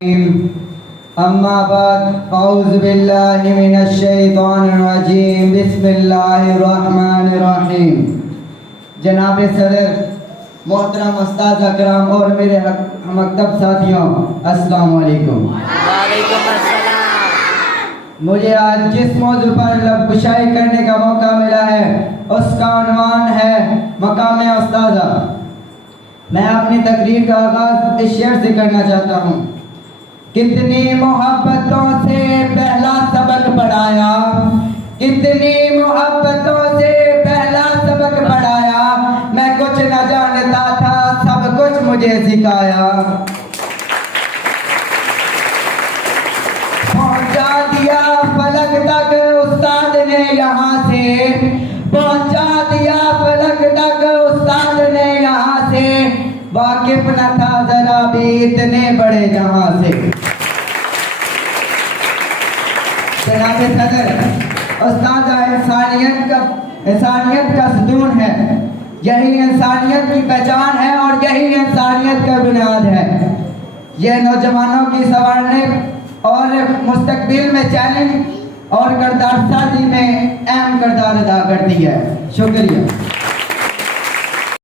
अम्मा बाद औज़ु बिल्लाहि मिनश शैतानिर रजीम बिस्मिल्लाहिर रहमानिर रहीम। जनाब सदर, मोहतरम उस्ताद अकराम और मेरे मकतब साथियों, अस्सलाम वालेकुम। वालेकुम अस्सलाम। मुझे आज जिस मौजू पर लबकुशाई करने का मौका मिला है उसका उन्वान है मकाम उस्तादा। मैं अपनी तकरीर का आगाज इस शेर से करना चाहता हूँ। कितनी मोहब्बतों से पहला सबक पढ़ाया, कितनी मोहब्बतों से पहला सबक पढ़ाया, मैं कुछ न जानता था सब कुछ मुझे सिखाया। पहुंचा दिया फलक तक उस्ताद ने यहाँ से, पहुंचा दिया फलक तक उस्ताद ने यहाँ से, वाकिफ न था जरा भी इतने बड़े जहां से। जनाब सदर, उस्ताद इंसानियत का सुतून है, यही इंसानियत की पहचान है और यही इंसानियत का बुनियाद है। यह नौजवानों की संवारने और मुस्तकबिल में चैलेंज और किरदार साजी में अहम किरदार अदा करती है। शुक्रिया।